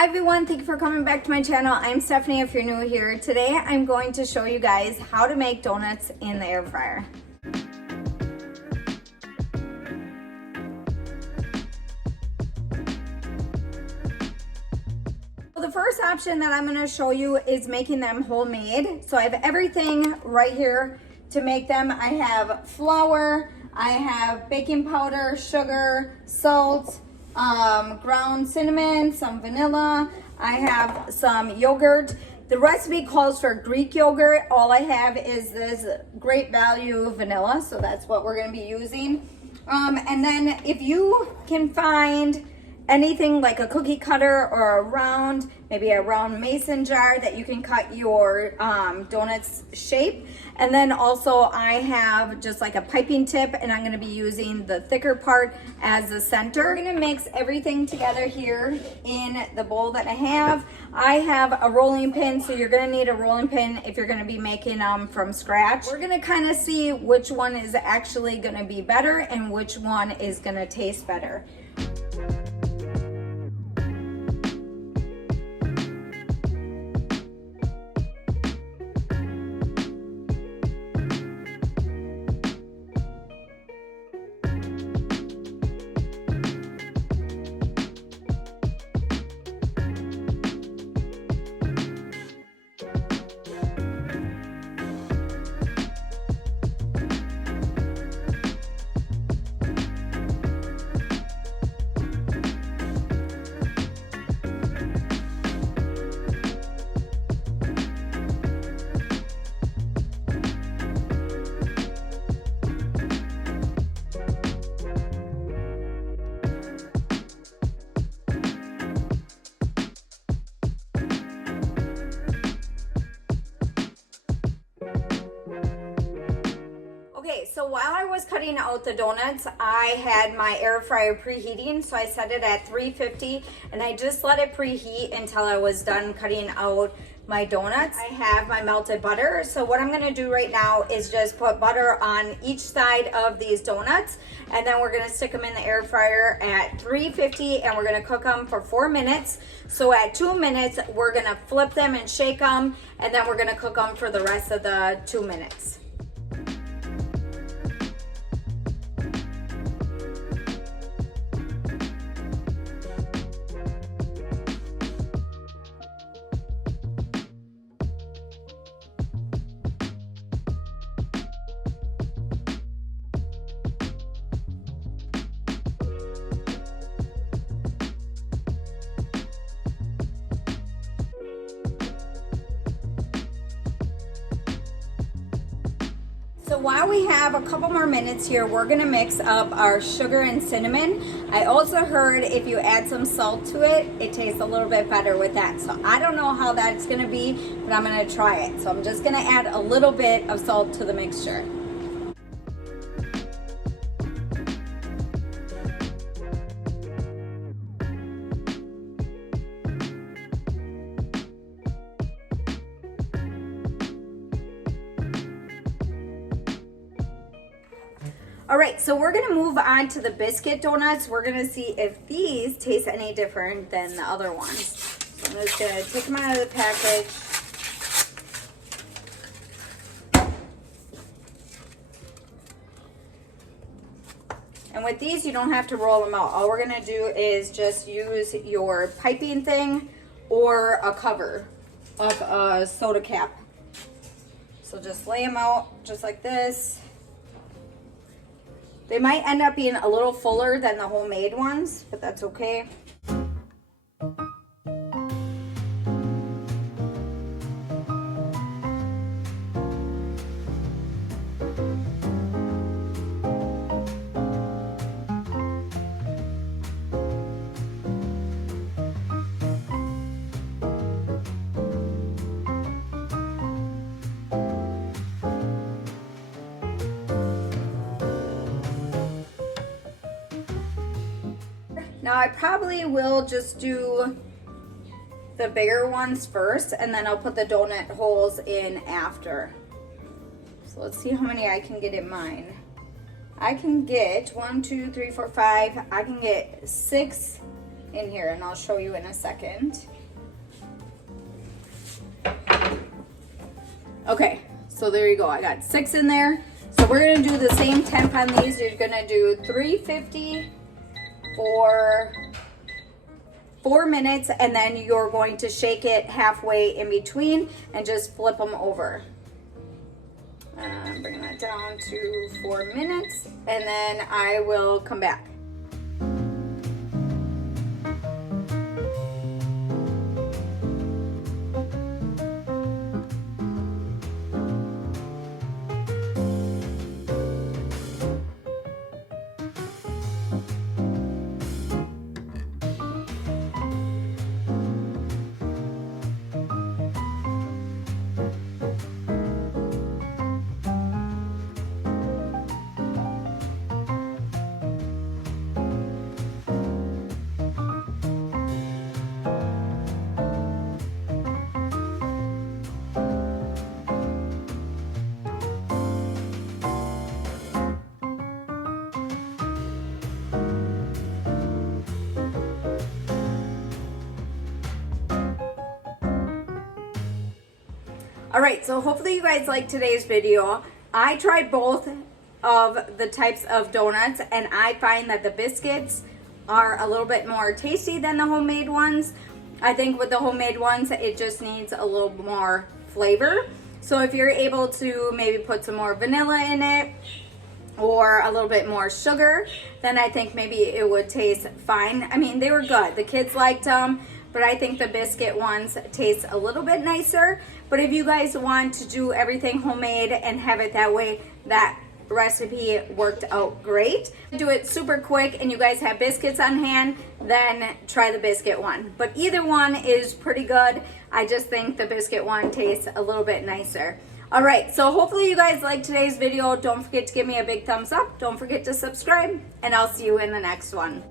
Hi everyone, thank you for coming back to my channel. I'm Stephanie if you're new here. Today I'm going to show you guys how to make donuts in the air fryer. So the first option that I'm going to show you is making them homemade. So I have everything right here to make them. I have flour, I have baking powder, sugar, salt, ground cinnamon, some vanilla. I have some yogurt. The recipe calls for Greek yogurt. All I have is this great value vanilla, so that's what we're going to be using. And then if you can find anything like a cookie cutter or a round, maybe a round mason jar that you can cut your donuts shape. And then also I have just like a piping tip, and I'm gonna be using the thicker part as the center. We're gonna mix everything together here in the bowl that I have. I have a rolling pin, so you're gonna need a rolling pin if you're gonna be making them from scratch. We're gonna kind of see which one is actually gonna be better and which one is gonna taste better. Okay, so while I was cutting out the donuts, I had my air fryer preheating, so I set it at 350, and I just let it preheat until I was done cutting out my donuts. I have my melted butter, so what I'm gonna do right now is just put butter on each side of these donuts, and then we're gonna stick them in the air fryer at 350, and we're gonna cook them for 4 minutes. So at 2 minutes, we're gonna flip them and shake them, and then we're gonna cook them for the rest of the 2 minutes. So while we have a couple more minutes here, we're gonna mix up our sugar and cinnamon. I also heard if you add some salt to it, it tastes a little bit better with that. So I don't know how that's gonna be, but I'm gonna try it. So I'm just gonna add a little bit of salt to the mixture. All right, so we're gonna move on to the biscuit donuts. We're gonna see if these taste any different than the other ones. So I'm just gonna take them out of the package. And with these, you don't have to roll them out. All we're gonna do is just use your piping thing or a cover of a soda cap. So just lay them out just like this. They might end up being a little fuller than the homemade ones, but that's okay. Now I probably will just do the bigger ones first, and then I'll put the donut holes in after. So let's see how many I can get in mine. I can get 1, 2, 3, 4, 5. I can get 6 in here, and I'll show you in a second. Okay, so there you go. I got 6 in there. So we're gonna do the same temp on these. You're gonna do 350 for 4 minutes, and then you're going to shake it halfway in between and just flip them over. Bring that down to 4 minutes, and then I will come back. All right, so hopefully you guys liked today's video. I tried both of the types of donuts, and I find that the biscuits are a little bit more tasty than the homemade ones. I think with the homemade ones, it just needs a little more flavor. So if you're able to maybe put some more vanilla in it or a little bit more sugar, then I think maybe it would taste fine. I mean, they were good. The kids liked them, but I think the biscuit ones taste a little bit nicer. But if you guys want to do everything homemade and have it that way, that recipe worked out great. Do it super quick and you guys have biscuits on hand, then try the biscuit one. But either one is pretty good. I just think the biscuit one tastes a little bit nicer. All right, so hopefully you guys liked today's video. Don't forget to give me a big thumbs up. Don't forget to subscribe, and I'll see you in the next one.